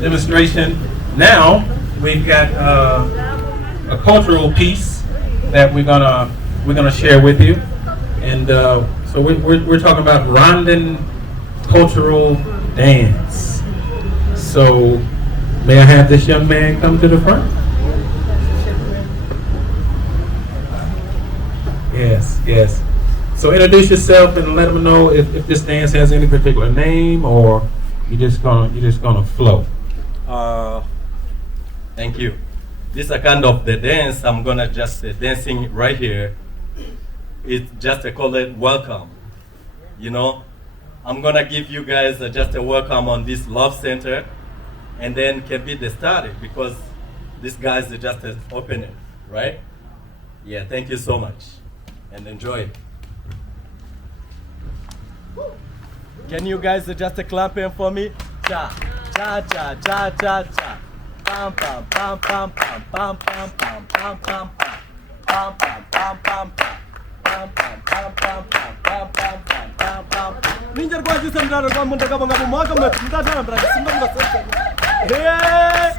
demonstration. Now we've got a cultural piece that we're gonna share with you, and so we're talking about Rwandan cultural dance. So may I have this young man come to the front? Yes. So introduce yourself and let them know if this dance has any particular name, or you're just gonna flow. Thank you. This is a kind of the dance I'm gonna just dancing right here. It's just call it welcome. You know, I'm gonna give you guys just a welcome on this love center, and then can be the starting because this guy's just an opener, right? Yeah. Thank you so much, and enjoy. Can you guys just clap in for me? Cha cha cha cha cha cha. Pam pam pam pam pam pam pam pam pam pam pam pam pam pam pam. Ninja rwaje sendara rwa munda gabo ngabo mwaka mwe mtatana brand simba ngosese. Hey!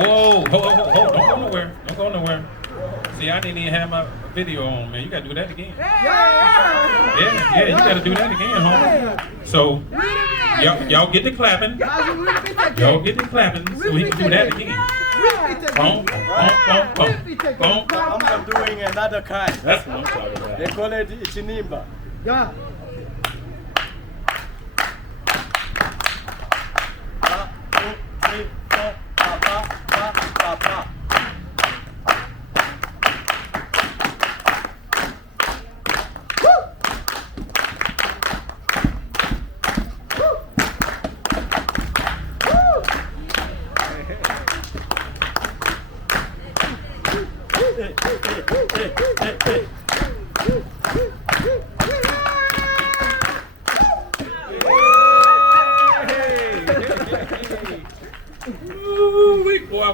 Whoa, don't go nowhere. See, I didn't even have my video on, man. You gotta do that again. Yeah, you gotta do that again, homie. So, y'all get the clapping. Y'all get the clapping so we can do that again. I'm doing another kind. That's what I'm talking about. They call it Ichinimba. Yeah.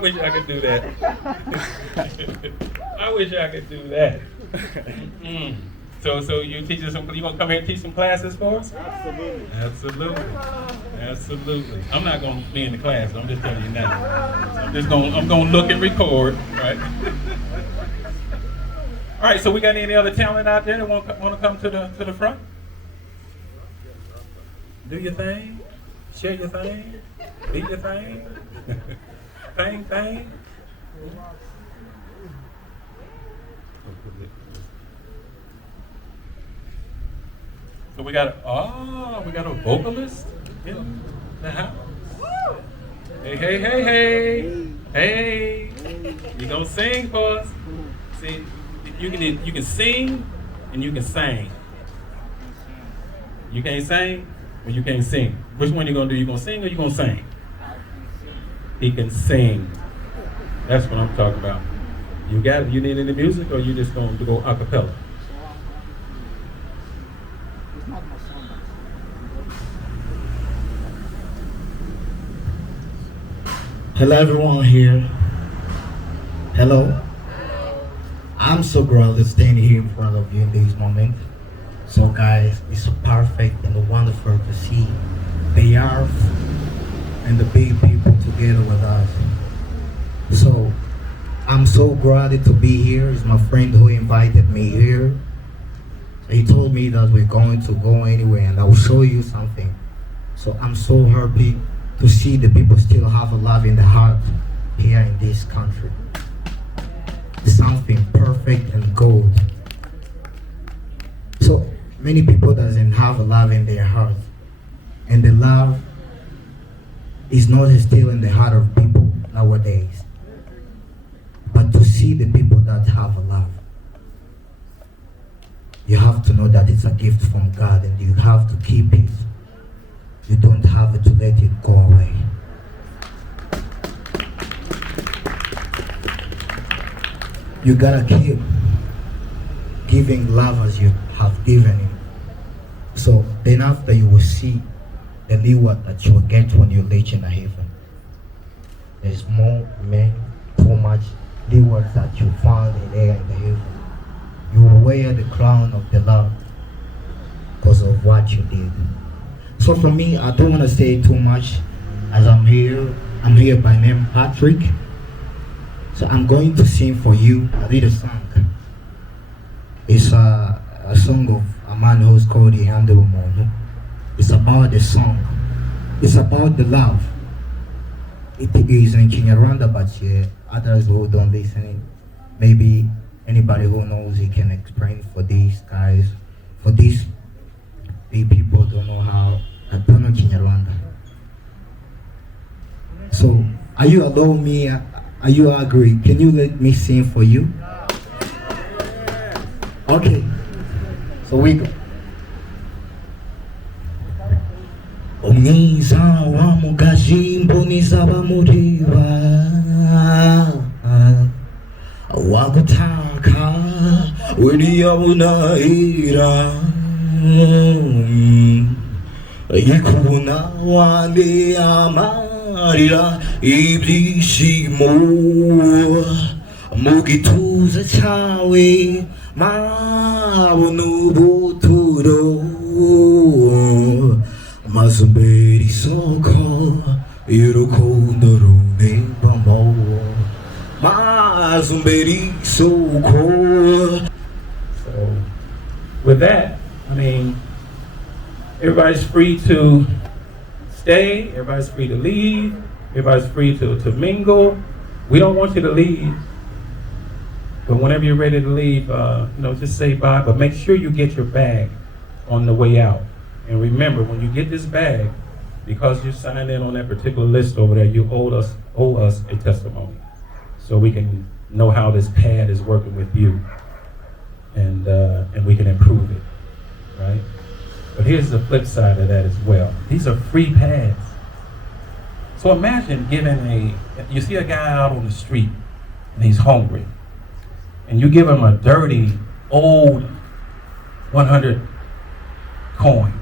wish I could do that. I wish I could do that. So you teaching some? You gonna come here and teach some classes for us? Absolutely. I'm not gonna be in the class. I'm just telling you now. I'm gonna look and record, right? All right. So we got any other talent out there that want to come to the front? Do your thing. Share your thing. Be your thing. thing. So we got a vocalist in the house. Hey. You gonna sing for us? See, you can sing and you can sing. You can't sing or you can't sing. Which one you gonna do? You gonna sing or you gonna sing? He can sing. That's what I'm talking about. You need any music or you just gonna go a cappella? Hello everyone here. Hello. I'm so glad to stand here in front of you in this moment. So guys, it's perfect and wonderful to see the earth and the big people together with us. So I'm so glad to be here. It's my friend who invited me here. He told me that we're going to go anywhere and I will show you something. So I'm so happy to see the people still have a love in the heart here in this country. Something perfect and gold. So many people doesn't have a love in their heart. And the love is not still in the heart of people nowadays. But to see the people that have a love, you have to know that it's a gift from God and you have to keep it. You don't have to let it go away. You gotta keep giving love as you have given him. So then after you will see the reward that you will get when you reach in the heaven. There's too much rewards that you found in there in the heaven. You will wear the crown of the Lord because of what you did. So for me, I don't want to say too much as I'm here by name Patrick. So I'm going to sing for you a little song. It's a song of a man who's called Mono. It's about the song. It's about the love. It is in Rwanda, but others who don't listen, maybe anybody who knows, he can explain for these guys, for these people don't know how. I don't know Kinyarwanda. So, are you alone me? Are you agree? Can you let me sing for you? Okay. So we go. Omniza wa mugajimbo nizaba muriba wagutaka uriyabuna ira ikuna wale amarira ibyishimo mu gituza cyawe mabona ubuturo maze umbera isoko y'urukundo runembamo maze umbera isoko. So with that, I mean, everybody's free to stay, everybody's free to leave, everybody's free to mingle. We don't want you to leave, but whenever you're ready to leave, just say bye, but make sure you get your bag on the way out. And remember, when you get this bag, because you signed in on that particular list over there, you owe us a testimony, so we can know how this pad is working with you, and we can improve it, right? But here's the flip side of that as well. These are free pads. So imagine you see a guy out on the street and he's hungry, and you give him a dirty, old 100 coin.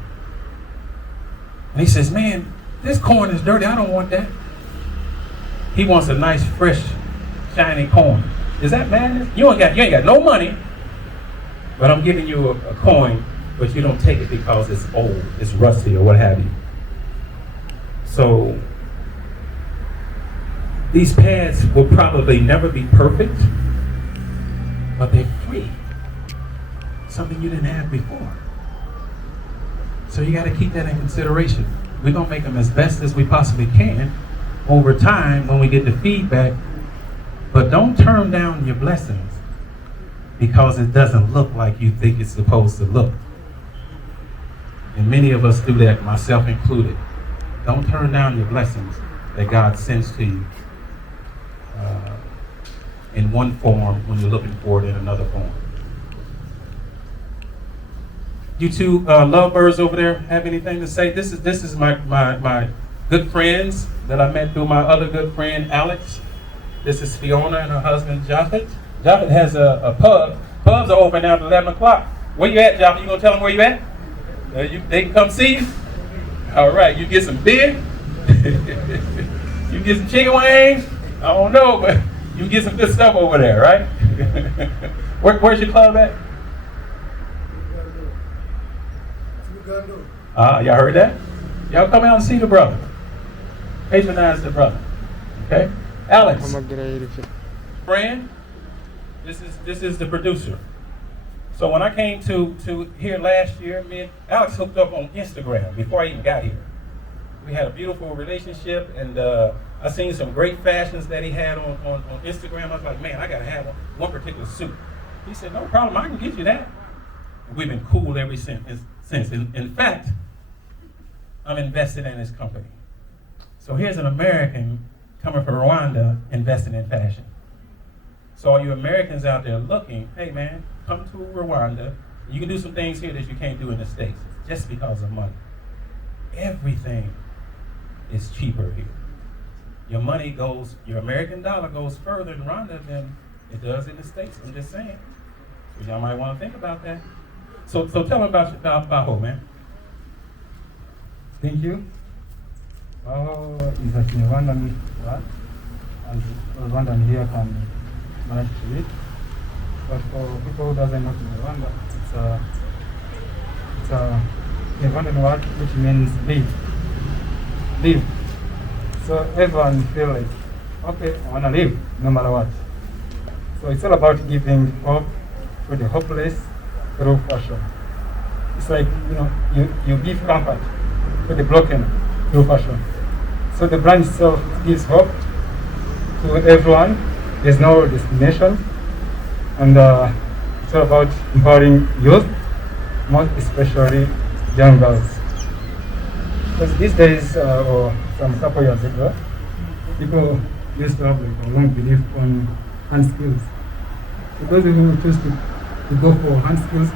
And he says, man, this coin is dirty, I don't want that. He wants a nice, fresh, shiny coin. Is that madness? You ain't got no money, but I'm giving you a coin, but you don't take it because it's old, it's rusty, or what have you. So these pads will probably never be perfect, but they're free. Something you didn't have before. So you got to keep that in consideration. We're going to make them as best as we possibly can over time when we get the feedback, but don't turn down your blessings because it doesn't look like you think it's supposed to look. And many of us do that, myself included. Don't turn down your blessings that God sends to you in one form when you're looking for it in another form. You two lovebirds over there have anything to say? This is my good friends that I met through my other good friend Alex. This is Fiona and her husband Japhet. Japhet has a pub. Pubs are open now at 11 o'clock. Where you at, Japhet? You gonna tell them where you at? They can come see you? All right, you get some beer. You get some chicken wings. I don't know, but you get some good stuff over there, right? Where's your club at? Y'all heard that? Y'all come out and see the brother. Patronize the brother. Okay? Alex. Friend, this is the producer. So when I came to here last year, me and Alex hooked up on Instagram before I even got here. We had a beautiful relationship, and I seen some great fashions that he had on Instagram. I was like, man, I gotta have one particular suit. He said, no problem, I can get you that. And we've been cool ever since. In fact, I'm invested in his company. So here's an American coming from Rwanda investing in fashion. So all you Americans out there looking, hey man, come to Rwanda. You can do some things here that you can't do in the States just because of money. Everything is cheaper here. Your American dollar goes further in Rwanda than it does in the States. I'm just saying. So y'all might want to think about that. So tell them about Baho, man. Thank you. Baho is a Rwandan word, and Rwandan here can manage to read. But for people who doesn't know Rwanda, it's a Rwandan word which means live. Live. So everyone feel like, okay, I want to live no matter what. So it's all about giving hope to the hopeless through fashion. It's like, you give comfort to the broken through fashion. So the brand itself gives hope to everyone. There's no discrimination, and it's all about empowering youth, most especially young girls. Because these days, or some couple years ago, people used to have a wrong belief on hand skills. So those who choose to go for hand skills,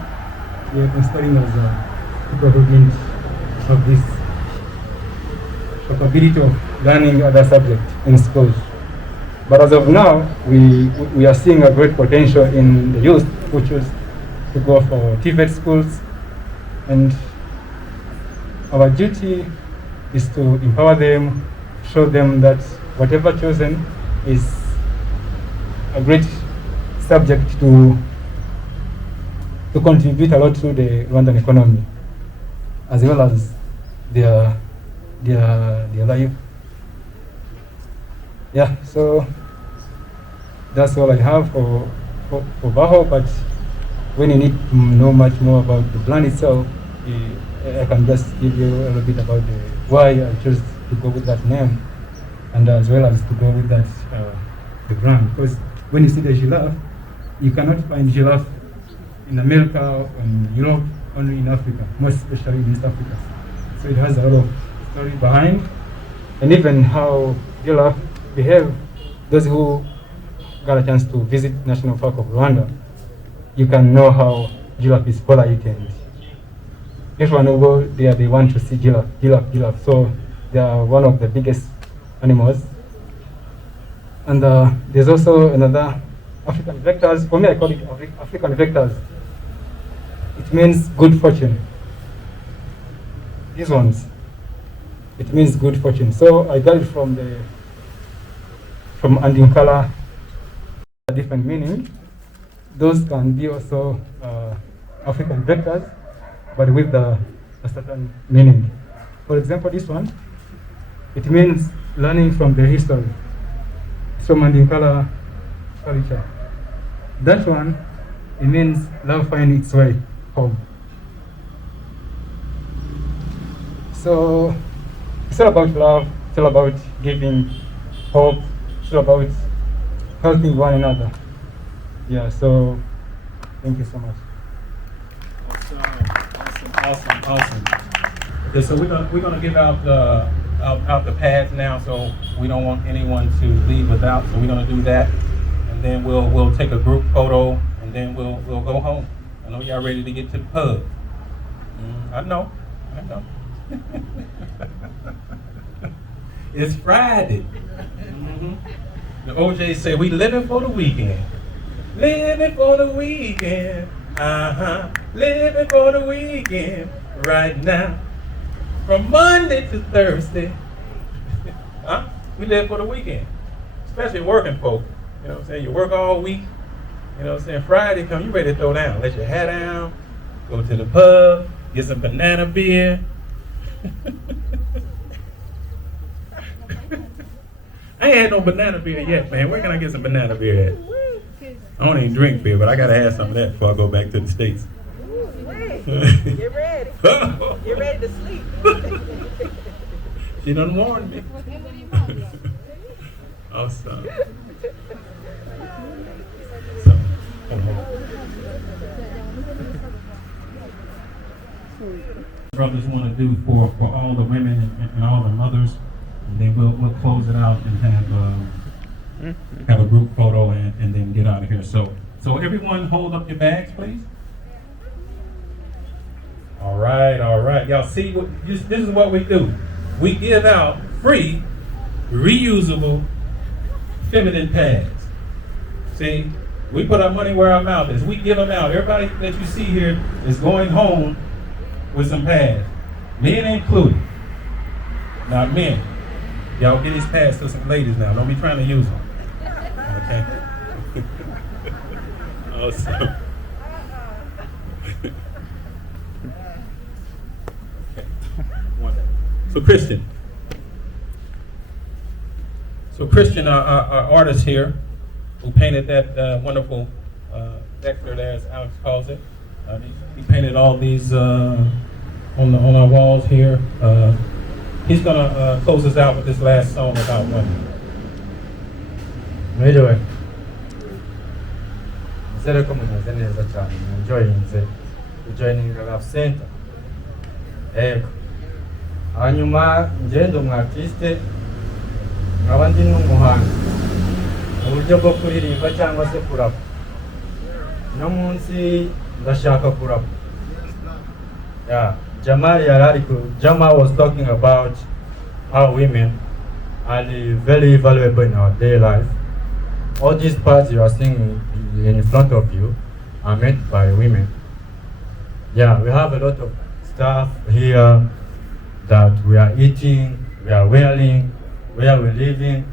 we are considering as people who didn't have this capability of learning other subjects in schools. But as of now, we are seeing a great potential in the youth who choose to go for TVET schools, and our duty is to empower them, show them that whatever chosen is a great subject to contribute a lot to the Rwandan economy, as well as their life. Yeah, so that's all I have for Baho, but when you need to know much more about the brand itself, I can just give you a little bit about why I chose to go with that name, and as well as to go with that the brand. Because when you see the giraffe, you cannot find giraffe in America or in Europe, only in Africa, most especially in East Africa. So it has a lot of story behind, and even how giraffe behave. Those who got a chance to visit National Park of Rwanda, you can know how giraffe is polite, and everyone who go there, they want to see giraffe. So they are one of the biggest animals. And there's also another African vectors. For me, I call it African vectors. It means good fortune. These ones, it means good fortune. So I got it from from Andinkala a different meaning. Those can be also African vectors, but with a certain meaning. For example, this one, it means learning from the history. It's from Andinkala culture. That one, it means love finding its way home. So it's all about love, it's all about giving hope, it's all about helping one another. Yeah, so thank you so much. Awesome. Okay, so we're gonna give out the pads now, so we don't want anyone to leave without. So we're gonna do that, and then we'll take a group photo, and then we'll go home. I know y'all ready to get to the pub. I know. It's Friday. The OJ said we living for the weekend. Living for the weekend. Living for the weekend right now. From Monday to Thursday. We live for the weekend. Especially working folk. You know what I'm saying? You work all week. You know what I'm saying? Friday come, you ready to throw down. Let your hat down. Go to the pub. Get some banana beer. I ain't had no banana beer yet, man. Where can I get some banana beer at? I don't even drink beer, but I gotta have some of that before I go back to the States. Get ready. Get ready to sleep. She done warned me. Awesome. Brothers want to do for all the women and all the mothers, and then we'll close it out and have a group photo and then get out of here. So everyone hold up your bags, please. All right. Y'all see this is what we do. We give out free, reusable feminine pads. See, we put our money where our mouth is. We give them out. Everybody that you see here is going home with some pads, men included. Now, men, y'all get these pads to some ladies now. Don't be trying to use them. Okay. Awesome. So Christian, our artist here, who painted that wonderful vector there, as Alex calls it. He painted all these on our walls here. He's gonna close us out with this last song about women. Mwiriwe. Nizere ko mumeze neza cyane, enjoyinze joining the Love Center. Hanyuma ngendo mu artiste nkaba ndi n'umuhanzi mu buryo bwo kuririmba cyangwa se kurapa. No munsi ndashaka kurapa. Jamal was talking about how women are very valuable in our daily life. All these parts you are seeing in front of you are made by women. Yeah, we have a lot of stuff here that we are eating, we are wearing, where we're living.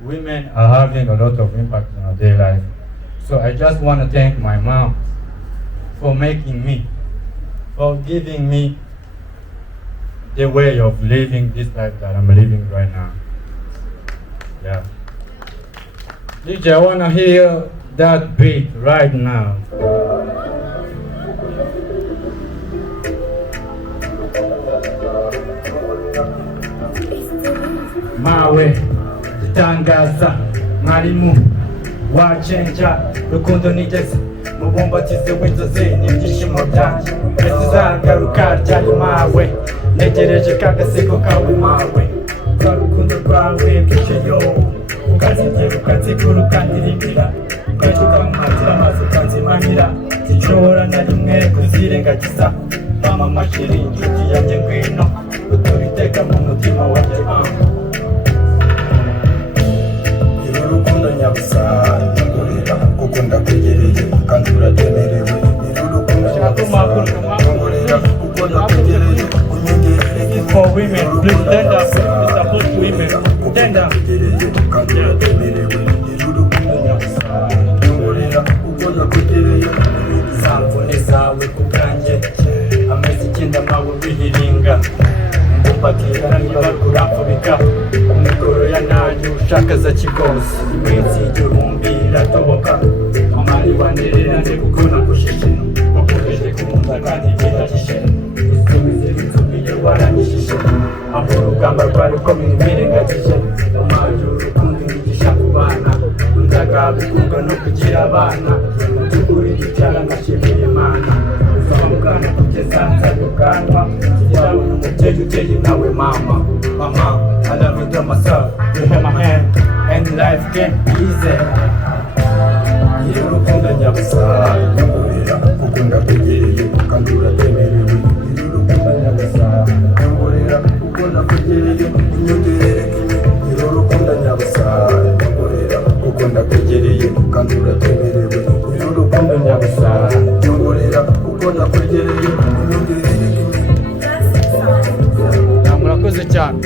Women are having a lot of impact in our daily life. So I just want to thank my mom for making me, for giving me the way of living this life that I'm living right now. Yeah. DJ, I want to hear that beat right now. Mawe, Tangaza, Marimu, Wachenja, Rukundo nigeze, mubumbatize w'inzozi n'ibyishimo byanjye. Ese uzagaruka ryari mawe, ntegereje kagaseko kawe mawe. Kwa rukundo rwawe bw'icyo ukazigera ukazigura ukandirimbira, ukajuka mu matira maze ukanzimanira. Sinshobora na rimwe kuzirengagiza, mama mashiri inshuti yanjye ngwino, utura iteka mu mutima wanjye mama. Urukundo nyabusa ngurira kuko ndakwegereye kandi uratemerewe. Urukundo nyabusa ngurira kuko ndakwegereye unyegereye. For women, please stand up, support women. tenda kandi uratemerewe urukundo nyabusa nyongorera kuko nakugereye za mvune zawe ku bwanjye amezi icyenda mpawe wihiringa ngupakira niba kurapfubika imikoro ya nanyu ushakaza kigose iminsi igihumbi iratoboka amani wanderera nze kuko nakushije wakomeje kumva kandi bihagije usubize bitsubiye waranyishije aho urugamba rwari rukomeye mbirengagije amazi urukundo imigisha ku bana undaga gukundwa no kugira abana utegura igicara ngashimira imana uva mu bwana kugeza nzanye ubwanwa tuzabona umubyeyi uteye nawe mama I love you to myself you have my hand and life can be easy iyo urukundo nyabusa nyongorera kuko ndakugereye kandi uratemerewe iyo urukundo nyabusa nyongorera kuko nakugereye inyongerere iyo urukundo nyabusa nyongorera kuko ndakugereye kandi uratemerewe iyo urukundo nyabusa nyongorera kuko nakugereye inyongerere murakoze cyane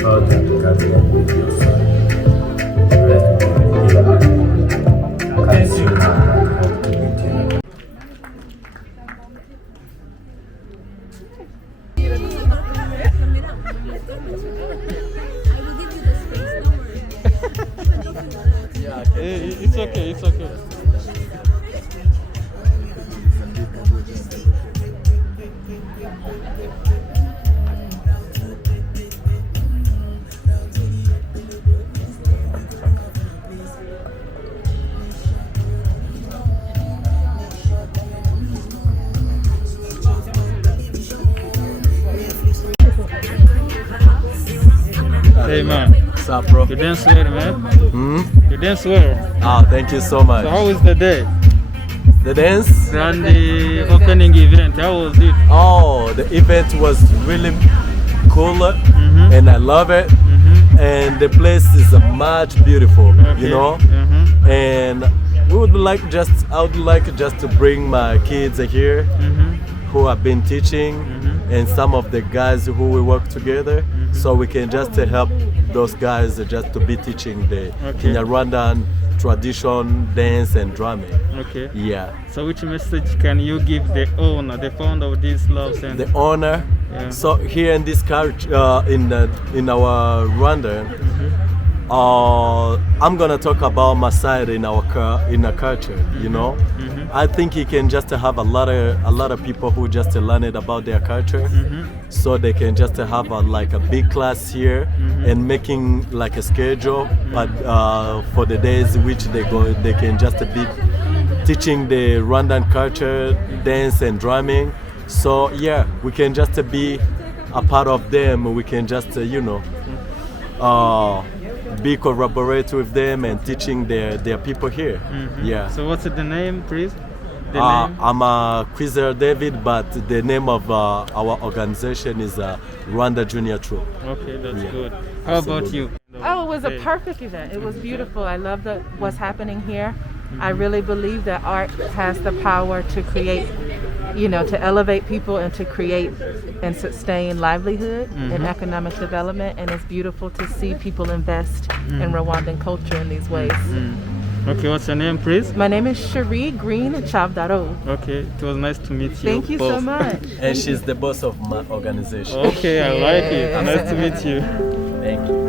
It's okay, it's okay. Hey man. What's up, bro? You dance well, man. You dance well. Ah, thank you so much. So how was the day? The dance? And the opening event, how was it? Oh, the event was really cool, and I love it. And the place is much beautiful, you know. And I would like just to bring my kids here, who have been teaching, and some of the guys who we work together, so we can just help those guys just to be teaching the Rwandan tradition, dance and drumming. Okay. Yeah. So which message can you give the owner, the founder of this love center? The owner. Yeah. So here in this culture, in our Rwanda, I'm gonna talk about my side in our culture. You know, I think you can just have a lot of people who just learn it about their culture, so they can just have a big class here and making like a schedule, but for the days which they can just be teaching the Rwandan culture, dance and drumming. So yeah, we can just be a part of them. We can just be collaborate with them and teaching their people here. Yeah. So what's the name, please? The name? I'm Quizer David, but the name of our organization is Rwanda Junior Troop. Okay, that's good. How about you? Oh, it was a perfect event. It was beautiful. I love what's happening here. I really believe that art has the power to create, to elevate people and to create and sustain livelihood and economic development. And it's beautiful to see people invest in Rwandan culture in these ways. Okay, what's your name, please? My name is Cherie Green Chavdaro. Okay, it was nice to meet you. Thank you so much. And she's the boss of my organization. Okay, I like it. Nice to meet you. Thank you.